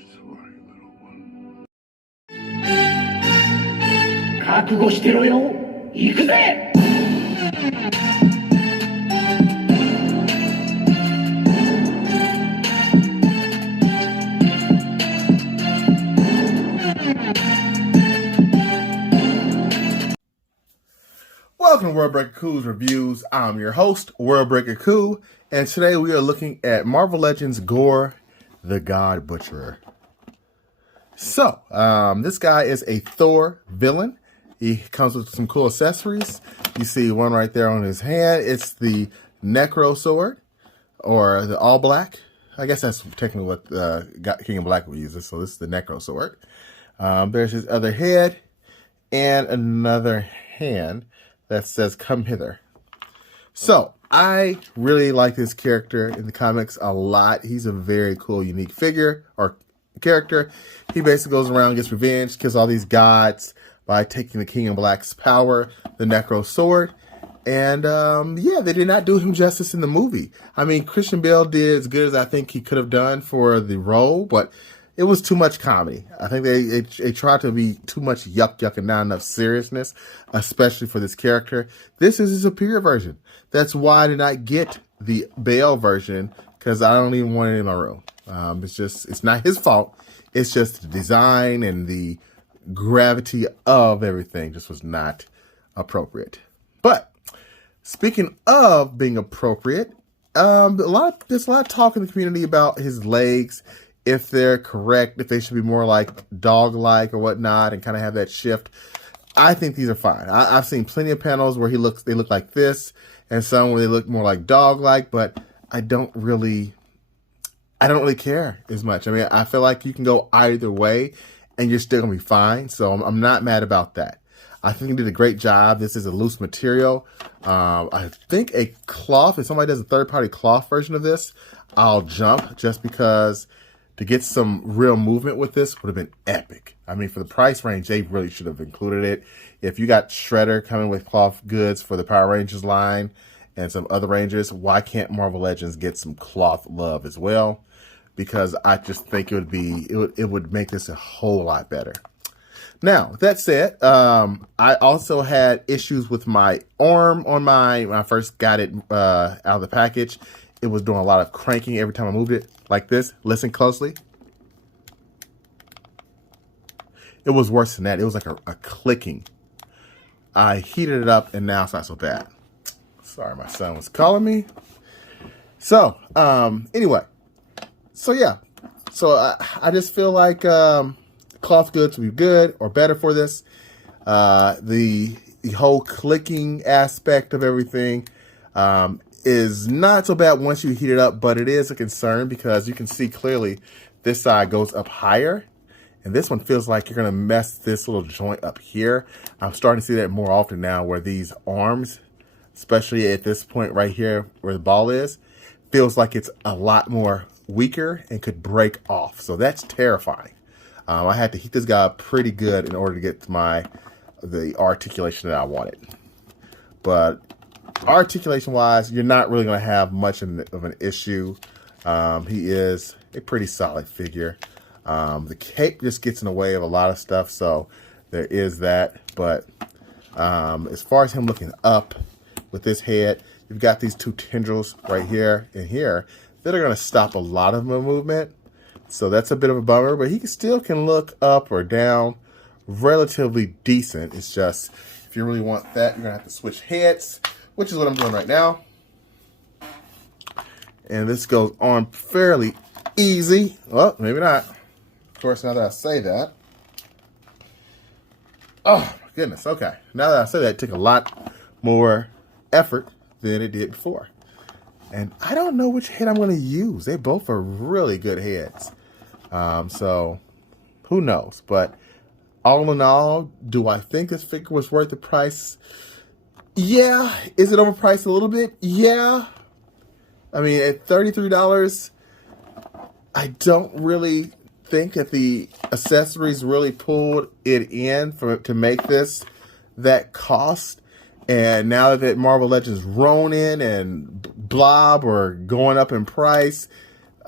Sorry, little one. 覚悟してろよ。行くぜ。Welcome to World Breaker Coo's Reviews. I'm your host, World Breaker Coo, and today we are looking at Marvel Legends Gorr, the God Butcherer. So, this guy is a Thor villain. He comes with some cool accessories. You see one right there on his hand. It's the Necro Sword, or the All Black. I guess that's technically what King of Black would use it. So this is the Necro Sword. There's his other head and another hand that says "Come hither." So I really like this character in the comics a lot. He's a very cool, unique figure or character. He basically goes around, gets revenge, kills all these gods by taking the King in Black's power, the Necro Sword. And yeah, they did not do him justice in the movie. I mean, Christian Bale did as good as I think he could have done for the role, but it was too much comedy. I think they tried to be too much yuck and not enough seriousness, especially for this character. This is a superior version. That's why I did not get the Bale version, because I don't even want it in my room. It's not his fault. It's just the design and the gravity of everything just was not appropriate. But speaking of being appropriate, there's a lot of talk in the community about his legs, if they're correct, if they should be more like dog-like or whatnot, and kind of have that shift. I think these are fine. I've seen plenty of panels where they look like this, and some where they look more like dog-like, but I don't really care as much. I mean, I feel like you can go either way, and you're still gonna be fine. So I'm not mad about that. I think he did a great job. This is a loose material. I think a cloth, if somebody does a third-party cloth version of this, I'll jump, just because to get some real movement with this would have been epic. I mean, for the price range, they really should have included it. If you got Shredder coming with cloth goods for the Power Rangers line and some other Rangers, why can't Marvel Legends get some cloth love as well? Because I just think it would make this a whole lot better. Now, that said, I also had issues with my arm when I first got it out of the package. It was doing a lot of cranking every time I moved it, like this. Listen closely. It was worse than that. It was like a clicking. I heated it up, and now it's not so bad. Sorry, my son was calling me. So, anyway. So, yeah. So, I just feel like cloth goods would be good or better for this. The whole clicking aspect of everything is not so bad once you heat it up, but it is a concern because you can see clearly this side goes up higher, and this one feels like you're going to mess this little joint up here. I'm starting to see that more often now, where these arms, especially at this point right here where the ball is, feels like it's a lot more weaker and could break off. So that's terrifying. I had to heat this guy up pretty good in order to get to the articulation that I wanted. But articulation wise, you're not really going to have much of an issue. He is a pretty solid figure. The cape just gets in the way of a lot of stuff, so there is that. But as far as him looking up with this head, you've got these two tendrils right here and here that are going to stop a lot of movement. So that's a bit of a bummer, but he still can look up or down relatively decent. It's just, if you really want that, you're going to have to switch heads, which is what I'm doing right now. And this goes on fairly easy. Well, maybe not. Of course, now that I say that. Oh, my goodness. Okay. Now that I say that, it took a lot more effort than it did before. And I don't know which head I'm going to use. They both are really good heads. So, who knows? But all in all, do I think this figure was worth the price? Yeah. Is it overpriced a little bit? Yeah. I mean, at $33, I don't really think that the accessories really pulled it in to make this that cost. And now that Marvel Legends Ronin and Blob are going up in price,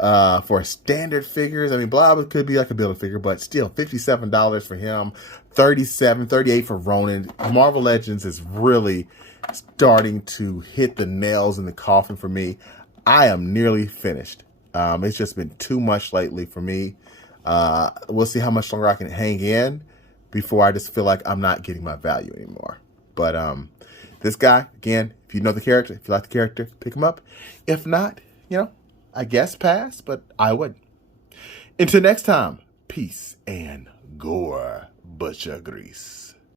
For standard figures, I mean, Blob could be like a build figure, but still $57 for him, $38 for Ronin. Marvel Legends is really starting to hit the nails in the coffin for me. I am nearly finished. It's just been too much lately for me. We'll see how much longer I can hang in before I just feel like I'm not getting my value anymore. But this guy, again, if you know the character, if you like the character, pick him up. If not, you know, I guess pass, but I would. Until next time, peace and gore butcher grease.